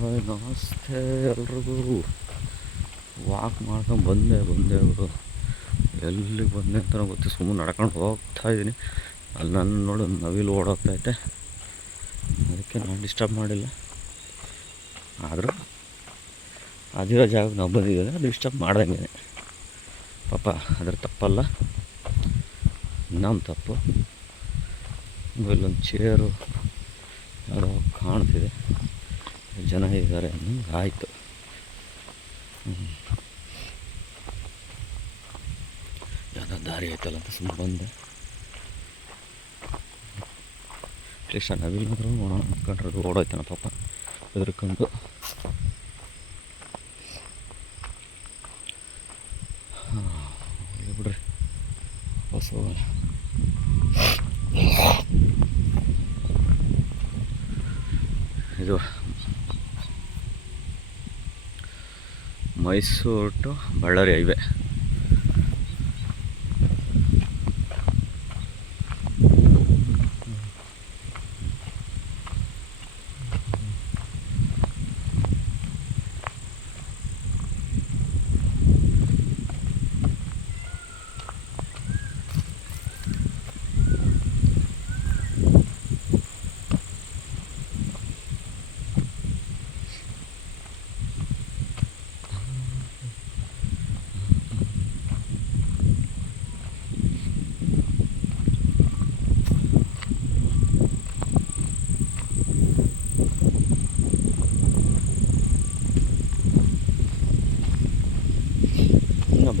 Hi ನಮಸ್ತೆ ಎಲ್ರಿಗೂ. Walk ಮಾಡ್ಕೊಂಡು ಬಂದೆ ಎಲ್ಲಿಗೆ ಬಂದೆ ಅಂತ ಗೊತ್ತಿ ಸುಮ್ಮನೆ ನಡ್ಕೊಂಡು ಹೋಗ್ತಾ ಇದ್ದೀನಿ. ಅಲ್ಲಿ ನನ್ನ ನೋಡಿ ನವಿಲು ಓಡೋಗ್ತೈತೆ, ಅದಕ್ಕೆ ನಾನು ಡಿಸ್ಟರ್ಬ್ ಮಾಡಿಲ್ಲ. ಆದರೂ ಅದಿರೋ ಜಾಗಕ್ಕೆ ನಾವು ಬಂದಿದ್ದೇವೆ, ಅದು ಡಿಸ್ಟರ್ಬ್ ಮಾಡ್ದಂಗೆ ಪಾಪ. ಅದ್ರ ತಪ್ಪಲ್ಲ, ನಮ್ಮ ತಪ್ಪು. ಇಲ್ಲೊಂದು ಚೇರು ಯಾವುದೋ ಕಾಣ್ತಿದೆ, ಜನ ಇದ್ದಾರೆ ಅನ್ನೋಂಗೆ ಆಯಿತು. ಯಾವುದೋ ದಾರಿ ಆಯ್ತಲ್ಲ ಅಂತ ಸುಮ್ಮನೆ ಬಂದೆ. ಅಟ್ಲೀಸ್ಟ್ ಆ ನವಿಲ್ ಮಾತ್ರ ಅಂದ್ಕೊಂಡ್ರೆ ಅದು ಓಡೋಯ್ತಾನ ಪಾಪ ಹೆದರ್ಕೊಂಡು. ಬಿಡ್ರಿ ಹೊಸ ಇದು ಮೈಸೂರು ಟು ಬಳ್ಳಾರಿ ಹೈವೇ.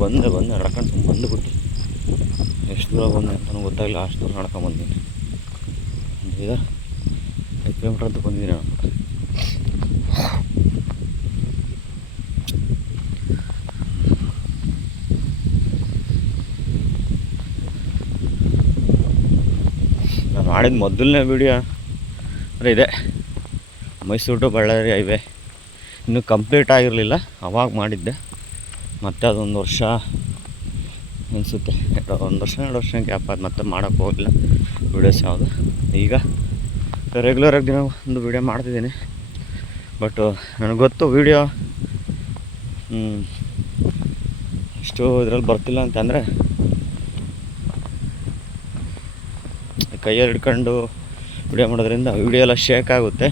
ಬಂದೆ ನಡ್ಕೊಂಡು ಸುಮ್ಮನೆ ಬಂದುಬಿಟ್ಟು ಎಷ್ಟು ದೂರ ಬಂದೆ ಅಂತಲೂ ಗೊತ್ತಾಗಲಿಲ್ಲ. ಅಷ್ಟು ದೂರ ನಡ್ಕೊಂಬಂದಿನಿ. ಈಗ 5 ಕಿಲೋಮೀಟ್ರ್ ಅಂತ ಬಂದಿದ್ದೀನಿ ನಾನು. ಮಾಡಿದ ಮೊದಲನೇ ವೀಡಿಯೋ ಅಂದರೆ ಇದೆ, ಮೈಸೂರು ಟು ಬಳ್ಳಾರಿ ಹೈವೇ. ಇನ್ನೂ ಕಂಪ್ಲೀಟ್ ಆಗಿರಲಿಲ್ಲ, ಅವಾಗ ಮಾಡಿದ್ದೆ. ಮತ್ತು ಅದೊಂದು ವರ್ಷ ಅನಿಸುತ್ತೆ, 1 ವರ್ಷ 2 ವರ್ಷ ಗ್ಯಾಪ್ ಆದ ಮತ್ತೆ ಮಾಡೋಕ್ಕೆ ಹೋಗಲಿಲ್ಲ ವೀಡಿಯೋಸ್ ಯಾವುದು. ಈಗ ರೆಗ್ಯುಲರಾಗಿ ದಿನ ಒಂದು ವೀಡಿಯೋ ಮಾಡ್ತಿದ್ದೀನಿ. ಬಟ್ ನನಗೆ ಗೊತ್ತು ವೀಡಿಯೋ ಅಷ್ಟು ಇದರಲ್ಲಿ ಬರ್ತಿಲ್ಲ ಅಂತಂದರೆ ಕೈಯಲ್ಲಿ ಹಿಡ್ಕೊಂಡು ವೀಡಿಯೋ ಮಾಡೋದ್ರಿಂದ ವೀಡಿಯೋ ಎಲ್ಲ ಶೇಕ್ ಆಗುತ್ತೆ.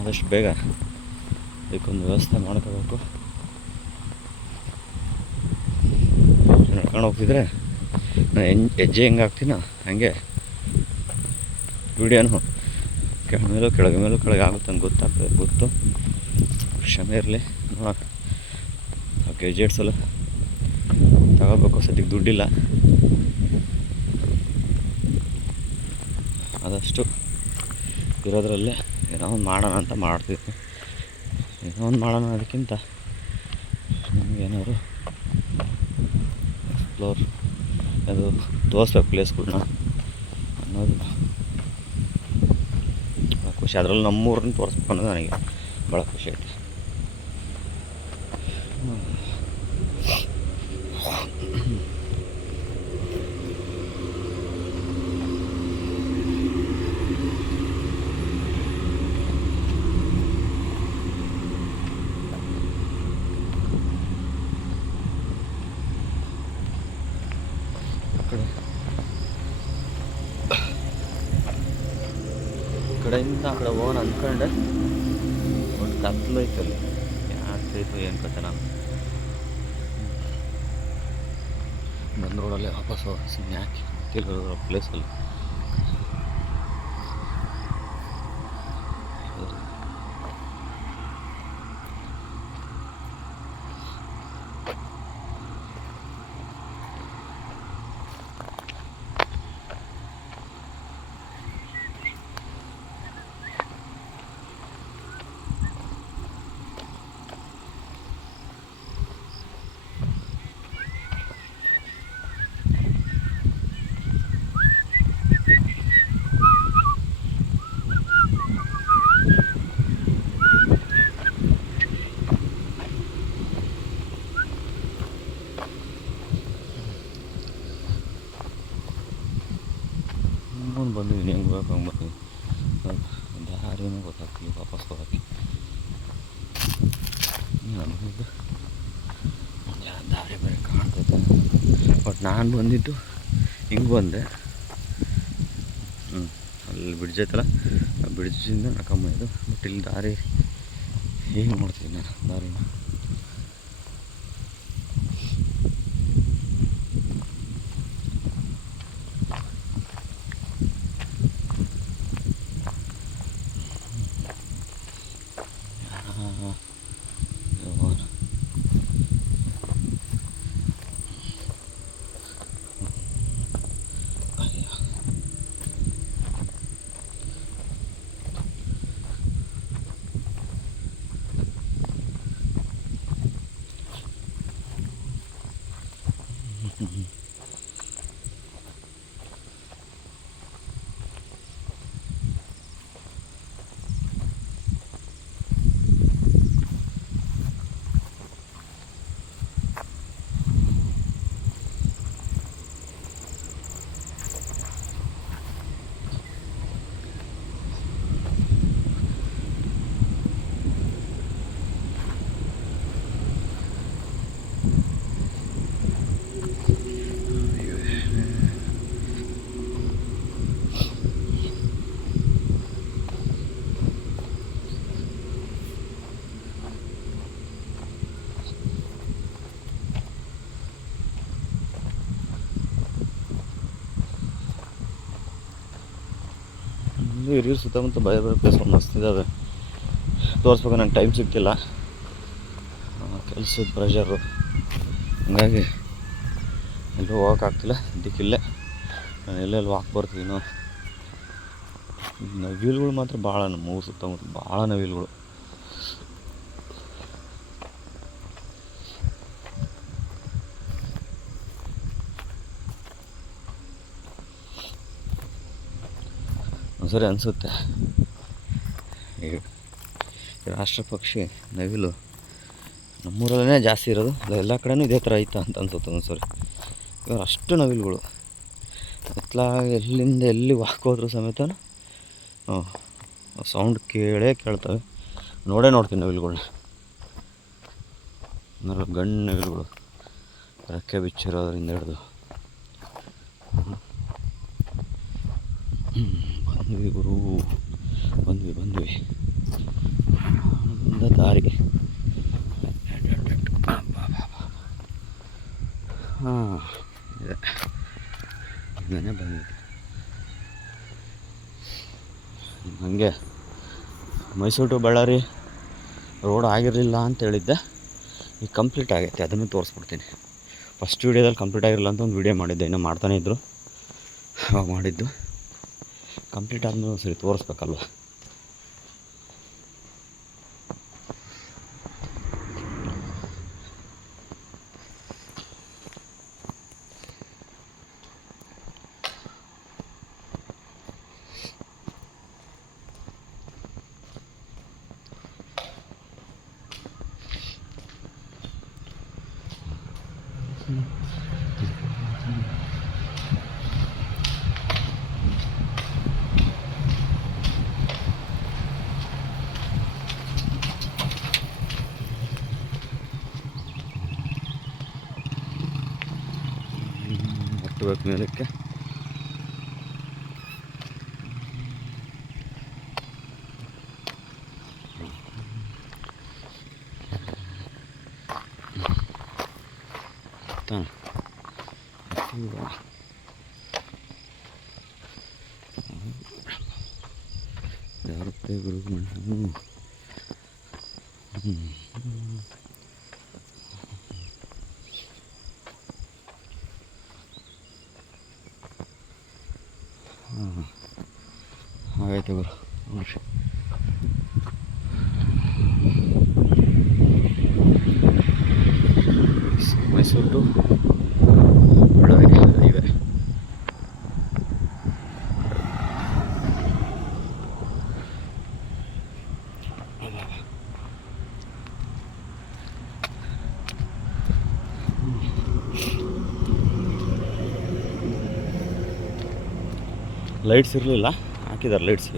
ಆದಷ್ಟು ಬೇಗ ಇದಕ್ಕೊಂದು ವ್ಯವಸ್ಥೆ ಮಾಡ್ಕೋಬೇಕು. ನಡ್ಕೊಂಡು ಹೋಗ್ತಿದ್ರೆ ನಾನು ಹೆಜ್ಜೆ ಹೆಂಗೆ ಹಾಕ್ತೀನೋ ಹಾಗೆ ವೀಡಿಯೋನು ಕೆಳಗೆ ಆಗುತ್ತೆ ಅಂತ ಗೊತ್ತು. ಕ್ಷಮೆ ಇರಲಿ. ನೋಡೋಣ, ಗೆಜೆಟ್ಸ್ ಎಲ್ಲ ತಗೋಬೇಕು. ಸದ್ಯಕ್ಕೆ ದುಡ್ಡಿಲ್ಲ, ಆದಷ್ಟು ಇರೋದ್ರಲ್ಲೇ ಏನೋ ಒಂದು ಮಾಡೋಣ ಅಂತ ಮಾಡ್ತಿದ್ದೆ. ಏನೋ ಒಂದು ಮಾಡೋಣ, ಅದಕ್ಕಿಂತ ನಮಗೇನಾದ್ರು ಎಕ್ಸ್ಪ್ಲೋರ್ ಅದು ತೋರಿಸ್ಬೇಕು ಪ್ಲೇಸ್ಗಳನ್ನ ಅನ್ನೋದು ಭಾಳ ಖುಷಿ. ಅದರಲ್ಲಿ ನಮ್ಮೂರನ್ನ ತೋರಿಸ್ಬೇಕು ಅನ್ನೋದು ನನಗೆ ಭಾಳ ಖುಷಿ ಆಯ್ತು. ಕಡೆಯಿಂದ ಆ ಕಡೆ ಹೋಗೋಣ ಅಂದ್ಕೊಂಡೆ, ಒಂದು ಕತ್ಲೈತಲ್ಲಿ ಯಾಕೈತು ಏನು ಕತೆ. ನಾನು ಬಂದ ರೋಡಲ್ಲೇ ವಾಪಸ್ ಸುಮ್ಮನೆ ಯಾಕೆ ಗೊತ್ತಿರೋ ಪ್ಲೇಸಲ್ಲಿ ಬಂದಿದ್ದೀನಿ. ಹೆಂಗೆ ಹೋಗಕ್ಕೆ ಹಂಗೆ ಬರ್ತೀನಿ. ದಾರಿ ದಾರಿನೇ ಗೊತ್ತಾಗ್ತಿಲ್ಲ ವಾಪಸ್ ಹೋಗೋಕ್ಕೆ. ನಮಗಿದು ದಾರಿ ಬೇರೆ ಕಾಣ್ತೈತೆ. ಬಟ್ ನಾನು ಬಂದಿದ್ದು ಹಿಂಗೆ ಬಂದೆ. ಅಲ್ಲಿ ಬ್ರಿಡ್ಜ್ ಐತಲ್ಲ, ಆ ಬ್ರಿಡ್ಜಿಂದ ನಡ್ಕೊಂಬಂದಿದ್ದು. ಬಟ್ ಇಲ್ಲಿ ದಾರಿ ಹೇಗೆ ನೋಡ್ತೀನಿ ನಾನು ದಾರಿನ. ಹಿರಿಯೂರು ಸುತ್ತಮುತ್ತ ಬೇರೆ ಬೇರೆ ಪ್ಲೇಸ್ಗಳು ಮಸ್ತ್ ಇದ್ದಾವೆ. ತೋರಿಸ್ಬೇಕು, ನಂಗೆ ಟೈಮ್ ಸಿಗ್ತಿಲ್ಲ, ಕೆಲಸದ ಪ್ರೆಷರು, ಹಂಗಾಗಿ ಎಲ್ಲೂ ಹೋಗೋಕ್ಕಾಗ್ತಿಲ್ಲ. ಇದಕ್ಕಿಲ್ಲೇ ನಾನು ಎಲ್ಲೆಲ್ಲಿ ವಾಕ್ ಬರ್ತೀನೋ. ನವಿಲುಗಳು ಮಾತ್ರ ಭಾಳ, ನಮ್ಮ ಊರು ಸುತ್ತಮುತ್ತ ಭಾಳ ನವಿಲುಗಳು. ಒಂದ್ಸರಿ ಅನಿಸುತ್ತೆ ಈಗ ರಾಷ್ಟ್ರ ಪಕ್ಷಿ ನವಿಲು ನಮ್ಮೂರಲ್ಲೇ ಜಾಸ್ತಿ ಇರೋದು, ಎಲ್ಲ ಕಡೆನೂ ಇದೇ ಥರ ಐತಾ ಅಂತ ಅನ್ಸುತ್ತೆ ಒಂದ್ಸರಿ. ಇವಾಗ ಅಷ್ಟು ನವಿಲುಗಳು ಎಲ್ಲಿಂದ ಎಲ್ಲಿ ವಾಕ್ ಹೋದ್ರೂ ಸಮೇತ ಸೌಂಡ್ ಕೇಳ್ತವೆ. ನೋಡ್ತೀನಿ ನವಿಲುಗಳನ್ನ. ಗಂಡು ನವಿಲುಗಳು ರೆಕ್ಕೆ ಬಿಚ್ಚಿರೋದ್ರಿಂದ ಹಿಡಿದು. ಬಂದ್ವಿ ಗುರು, ಬಂದ್ವಿ ಬಂದ ದಾರಿ. ಹಾಂ, ಇದೆ ಇದನ್ನೇ ಬಂದಿದ್ದೆ. ಹಾಗೆ ಮೈಸೂರು ಟು ಬಳ್ಳಾರಿ ರೋಡ್ ಆಗಿರಲಿಲ್ಲ ಅಂತ ಹೇಳಿದ್ದೆ, ಈಗ ಕಂಪ್ಲೀಟ್ ಆಗೈತೆ. ಅದನ್ನು ತೋರಿಸ್ಬಿಡ್ತೀನಿ. ಫಸ್ಟ್ ವೀಡಿಯೋದಲ್ಲಿ ಕಂಪ್ಲೀಟ್ ಆಗಿರಲಿಲ್ಲ ಅಂತ ಒಂದು ವೀಡಿಯೋ ಮಾಡಿದ್ದೆ, ಇನ್ನೂ ಮಾಡ್ತಾನೆ ಇದ್ದರು. ಅವಾಗ ಮಾಡಿದ್ದು ಕಂಪ್ಲೀಟ್ ಆದಮೇಲೆ ಸರಿ ತೋರಿಸ್ಬೇಕಲ್ವ. ಹತ್ತಬೇಕು ಮೇಲಕ್ಕೆ. ಯಾರುತ್ತೆ ಗುರು ಮಣ್ಣು. ಹಾಗೈತೆ ಗುರು ನೋಡ್ರಿ. Mysuru to Ballari highway. Lights ಇರಲಿಲ್ಲ, ಹಾಕಿದ್ದಾರೆ ಲೈಟ್ಸ್.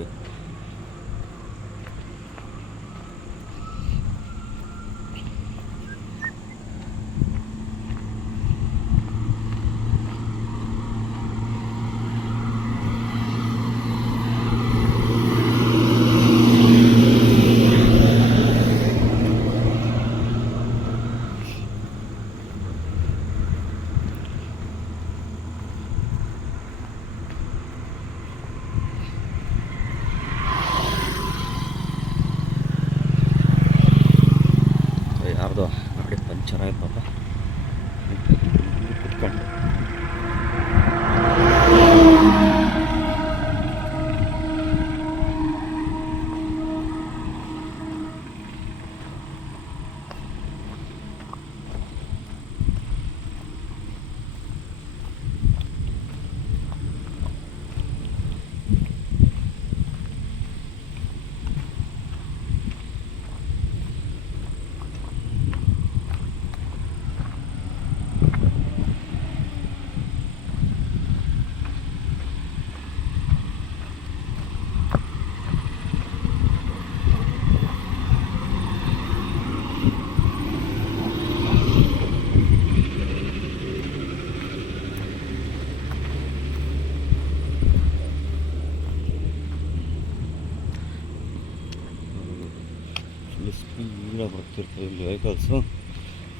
ಇಲ್ಲಿ ಸ್ಪೀಡಾಗಿ ಬರ್ತಿರ್ತವೆ ಇಲ್ಲಿ ವೆಹಿಕಲ್ಸು.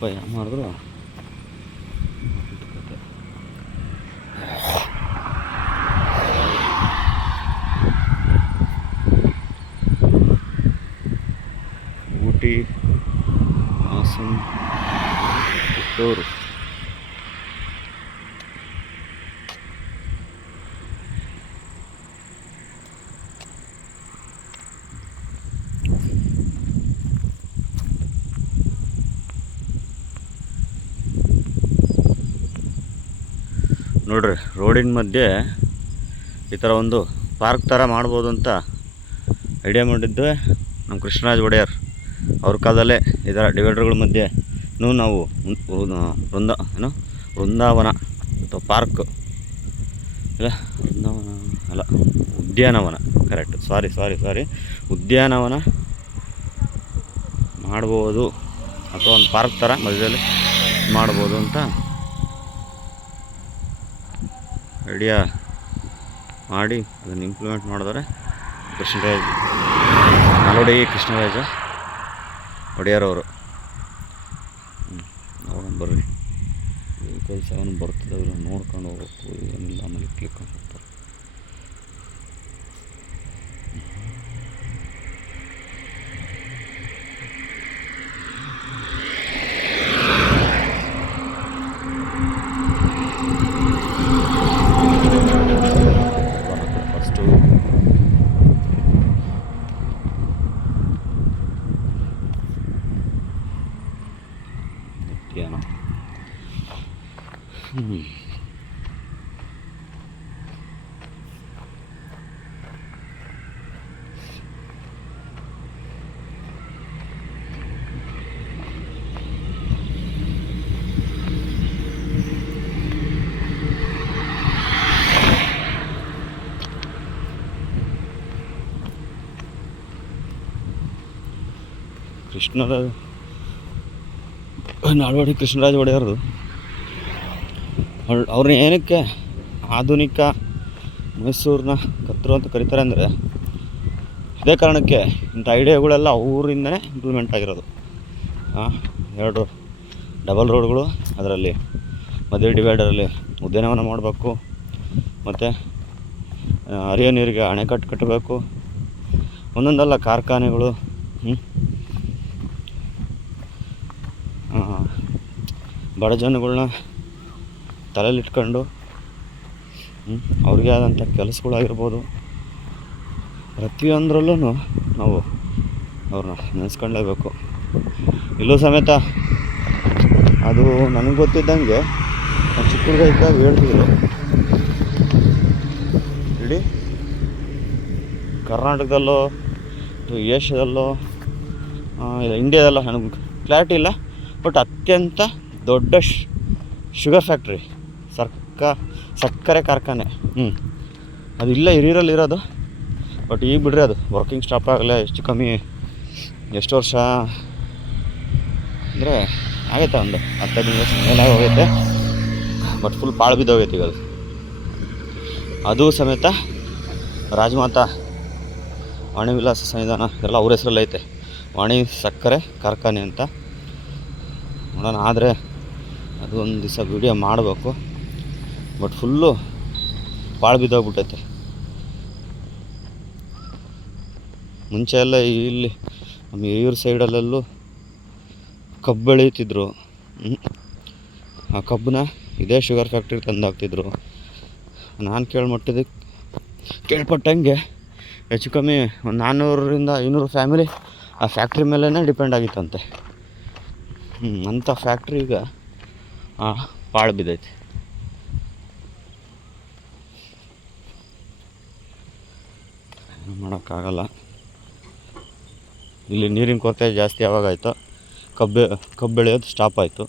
ಭಯ ಮಾಡಿದ್ರು ಕತೆ. ಊಟಿ, ಹಾಸನ್, ಚಿತ್ತೂರು. ನೋಡ್ರಿ, ರೋಡಿನ ಮಧ್ಯೆ ಈ ಥರ ಒಂದು ಪಾರ್ಕ್ ಥರ ಮಾಡ್ಬೋದು ಅಂತ ಐಡಿಯಾ ಮಾಡಿದ್ದು ನಮ್ಮ ಕೃಷ್ಣರಾಜ ಒಡೆಯರ್ ಅವ್ರ ಕಾಲದಲ್ಲೇ. ಈ ಥರ ಡಿವೈಡರ್ಗಳ ಮಧ್ಯೆ ನಾವು ವೃಂದಾವನ ಅಥವಾ ಪಾರ್ಕ್ ಇಲ್ಲ, ವೃಂದಾವನ ಅಲ್ಲ, ಉದ್ಯಾನವನ, ಕರೆಕ್ಟ್, ಸಾರಿ ಉದ್ಯಾನವನ ಮಾಡ್ಬೋದು ಅಥವಾ ಒಂದು ಪಾರ್ಕ್ ಥರ ಮಧ್ಯದಲ್ಲಿ ಮಾಡ್ಬೋದು ಅಂತ ಐಡಿಯಾ ಮಾಡಿ ಅದನ್ನು ಇಂಪ್ಲಿಮೆಂಟ್ ಮಾಡಿದರೆ ನಾಲ್ವಡಿ ಕೃಷ್ಣರಾಜ ಒಡೆಯರ್ ಅವರು. ನೋಡೋಣ ಬರ್ರಿ, ವೆಹಿಕಲ್ಸ್ ಅವನು ಬರ್ತಿದ್ದಾವೆ ನೋಡ್ಕೊಂಡು ಹೋಗ್ಬೇಕು, ಏನಿಲ್ಲ ಆಮೇಲೆ ಕ್ಲಿಕ್ ಹೋಗ್ತಾರೆ. ಫಸ್ಟು ಉದ್ಯಾನ. ನಾಲ್ವಡಿ ಕೃಷ್ಣರಾಜ ಒಡೆಯರ್ದು ಅವ್ರನ್ನ ಏನಕ್ಕೆ ಆಧುನಿಕ ಮೈಸೂರನ್ನ ಕತ್ತರು ಅಂತ ಕರೀತಾರೆ ಅಂದರೆ ಇದೇ ಕಾರಣಕ್ಕೆ. ಇಂಥ ಐಡಿಯಾಗಳೆಲ್ಲ ಅವರಿಂದನೇ ಇಂಪ್ಲಿಮೆಂಟ್ ಆಗಿರೋದು. 2 ಡಬಲ್ ರೋಡ್ಗಳು, ಅದರಲ್ಲಿ ಮಧ್ಯ ಡಿವೈಡರಲ್ಲಿ ಉದ್ಯಾನವನ ಮಾಡಬೇಕು, ಮತ್ತು ಹರಿಯೋ ನೀರಿಗೆ ಅಣೆಕಟ್ಟು ಕಟ್ಟಬೇಕು, ಒಂದೊಂದಲ್ಲ ಕಾರ್ಖಾನೆಗಳು, ಬಡ ಜನಗಳನ್ನ ತಲೆಯಲ್ಲಿಟ್ಕೊಂಡು ಅವ್ರಿಗೆ ಆದಂಥ ಕೆಲಸಗಳಾಗಿರ್ಬೋದು, ಪ್ರತಿಯೊಂದರಲ್ಲೂ ನಾವು ಅವ್ರನ್ನ ನೆನೆಸ್ಕೊಳ್ಳೇಬೇಕು. ಇಲ್ಲೂ ಸಮೇತ ಅದು ನನಗೆ ಗೊತ್ತಿದ್ದಂಗೆ ಚಿಕ್ಕ ಹುಡುಗ ಇದ್ದಾಗ ಹೇಳ್ತಿದ್ರು, ಇಡೀ ಕರ್ನಾಟಕದಲ್ಲೋ ಏಷ್ಯಾದಲ್ಲೋ ಇಲ್ಲ ಇಂಡಿಯಾದಲ್ಲೋ ನನಗೆ ಕ್ಲಾರಿಟಿ ಇಲ್ಲ, ಬಟ್ ಅತ್ಯಂತ ದೊಡ್ಡ ಶುಗರ್ ಫ್ಯಾಕ್ಟ್ರಿ, ಸಕ್ಕರೆ ಕಾರ್ಖಾನೆ. ಅದು ಇಲ್ಲ ಹಿರಿಯರಲ್ಲಿರೋದು, ಬಟ್ ಈಗ ಬಿಡ್ರಿ ಅದು ವರ್ಕಿಂಗ್ ಸ್ಟಾಪ್ ಆಗಲೇ ಎಷ್ಟು ಕಮ್ಮಿ, ಎಷ್ಟು ವರ್ಷ ಅಂದರೆ ಆಗೈತೆ, ಒಂದು 15 ವರ್ಷ ಮೇಲೆ ಹೋಗೈತೆ, ಬಟ್ ಫುಲ್ ಪಾಳು ಬಿದ್ದೋಗೈತೆ ಈಗ ಅದು ಸಮೇತ. ರಾಜಮಾತಾ ವಾಣಿ ವಿಲಾಸ ಸಂವಿಧಾನ ಇದೆಲ್ಲ ಅವ್ರ ಹೆಸರಲ್ಲಿ ಐತೆ, ವಾಣಿ ಸಕ್ಕರೆ ಕಾರ್ಖಾನೆ ಅಂತ. ನೋಡೋಣ, ಆದರೆ ಅದು ಒಂದು ದಿವಸ ವೀಡಿಯೋ ಮಾಡಬೇಕು, ಬಟ್ ಫುಲ್ಲು ಪಾಳು ಬಿದ್ದೋಗ್ಬಿಟ್ಟೈತೆ. ಮುಂಚೆ ಎಲ್ಲ ಇಲ್ಲಿ ನಮ್ಮ ಹಿರಿಯೂರು ಸೈಡಲ್ಲೆಲ್ಲೂ ಕಬ್ಬು ಬೆಳೀತಿದ್ರು. ಆ ಕಬ್ಬನ್ನ ಇದೇ ಶುಗರ್ ಫ್ಯಾಕ್ಟ್ರಿಗೆ ತಂದು ಹಾಕ್ತಿದ್ರು. ನಾನು ಕೇಳ್ಪಟ್ಟಂಗೆ ಹೆಚ್ಚು ಕಮ್ಮಿ ಒಂದು 400-500 ಫ್ಯಾಮಿಲಿ ಆ ಫ್ಯಾಕ್ಟ್ರಿ ಮೇಲೇ ಡಿಪೆಂಡ್ ಆಗಿತ್ತಂತೆ. ಅಂಥ ಫ್ಯಾಕ್ಟ್ರಿ ಈಗ ಪಾಳು ಬಿದ್ದೈತೆ. ಏನು ಮಾಡೋಕ್ಕಾಗಲ್ಲ. ಇಲ್ಲಿ ನೀರಿನ ಕೊರತೆ ಜಾಸ್ತಿ ಯಾವಾಗಾಯಿತು, ಕಬ್ಬು ಬೆಳೆಯೋದು ಸ್ಟಾಪ್ ಆಯಿತು.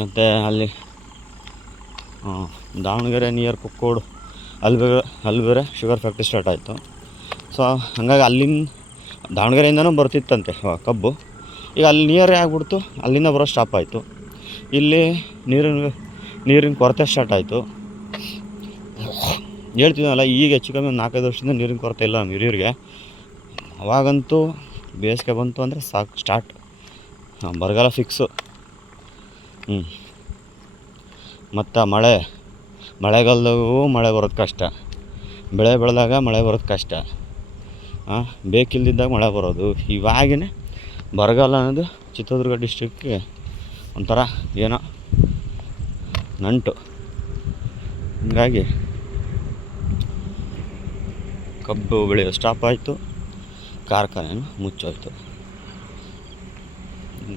ಮತ್ತು ಅಲ್ಲಿ ದಾವಣಗೆರೆ ನಿಯರ್ ಕುಕ್ಕೋಡು ಅಲ್ಲಿ ಬೇರೆ ಶುಗರ್ ಫ್ಯಾಕ್ಟ್ರಿ ಸ್ಟಾರ್ಟ್ ಆಯಿತು. ಸೊ ಹಾಗಾಗಿ ಅಲ್ಲಿಂದ ದಾವಣಗೆರೆಯಿಂದನೂ ಬರ್ತಿತ್ತಂತೆ ಕಬ್ಬು. ಈಗ ಅಲ್ಲಿ ನಿಯರೇ ಆಗಿಬಿಡ್ತು, ಅಲ್ಲಿಂದ ಬರೋ ಸ್ಟಾಪ್ ಆಯಿತು. ಇಲ್ಲಿ ನೀರಿನ ಕೊರತೆ ಸ್ಟಾರ್ಟ್ ಆಯಿತು. ಹೇಳ್ತಿದ್ದೀನಲ್ಲ, ಈಗ ಹೆಚ್ಚು ಕಮ್ಮಿ ಒಂದು 4-5 ವರ್ಷದಿಂದ ನೀರಿನ ಕೊರತೆ ಇಲ್ಲ ನಮ್ಮ ಹಿರಿಯರಿಗೆ. ಅವಾಗಂತೂ ಬೇಸಿಗೆ ಬಂತು ಅಂದರೆ ಸಾಕು, ಸ್ಟಾರ್ಟ್ ಬರಗಾಲ ಫಿಕ್ಸು. ಮತ್ತು ಮಳೆಗಾಲದಾಗೂ ಮಳೆ ಬರೋದು ಕಷ್ಟ, ಬೆಳೆ ಬೆಳೆದಾಗ ಮಳೆ ಬರೋದು ಕಷ್ಟ, ಬೇಕಿಲ್ದಿದ್ದಾಗ ಮಳೆ ಬರೋದು. ಇವಾಗಿನ ಬರಗಾಲ ಅನ್ನೋದು ಚಿತ್ರದುರ್ಗ ಡಿಸ್ಟ್ರಿಕ್ಗೆ ಒಂಥರ ಏನೋ ನಂಟು. ಹೀಗಾಗಿ ಕಬ್ಬು ಬೆಳೆಯೋದು ಸ್ಟಾಪ್ ಆಯಿತು, ಕಾರ್ಖಾನೆನೂ ಮುಚ್ಚೋಯ್ತು.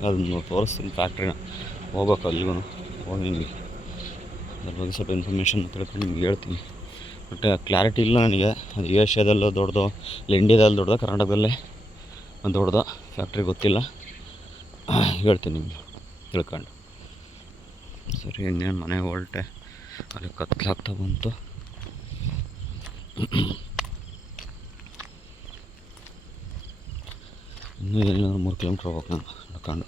ಅದನ್ನು ತೋರಿಸ್ತೀನಿ, ಫ್ಯಾಕ್ಟ್ರಿನ ಹೋಗ್ಬೇಕು ಅಲ್ಲಿಗೂ ಹೋಗಿ ನಿಮಗೆ ಅದ್ರ ಬಗ್ಗೆ ಸ್ವಲ್ಪ ಇನ್ಫಾರ್ಮೇಷನ್ ತಿಳ್ಕೊಂಡು ನಿಮ್ಗೆ ಹೇಳ್ತೀನಿ. ಬಟ್ ಕ್ಲಾರಿಟಿ ಇಲ್ಲ ನನಗೆ, ಅದು ಏಷ್ಯಾದಲ್ಲೂ ದೊಡ್ಡದು ಇಲ್ಲ ಇಂಡಿಯಾದಲ್ಲಿ ದೊಡ್ಡದು ಕರ್ನಾಟಕದಲ್ಲೇ ದೊಡ್ಡದು ಫ್ಯಾಕ್ಟ್ರಿ ಗೊತ್ತಿಲ್ಲ, ಹೇಳ್ತೀನಿ ನಿಮಗೆ ತಿಳ್ಕೊಂಡು. ಸರಿ, ಇನ್ನೇನು ಮನೆಗೆ ಹೊರಟೆ, ಅಲ್ಲಿ ಕತ್ಲಾಗ್ತಾ ಬಂತು. ಇನ್ನೂ ಏನಿಲ್ಲ 3 ಕಿಲೋಮೀಟ್ರ್ ಹೋಗ್ಬೇಕು ನಾನು ನಡ್ಕೊಂಡು.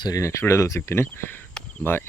ಸರಿ, ನೆಕ್ಸ್ಟ್ ವಿಡಿಯೋದಲ್ಲಿ ಸಿಗ್ತೀನಿ. ಬಾಯ್.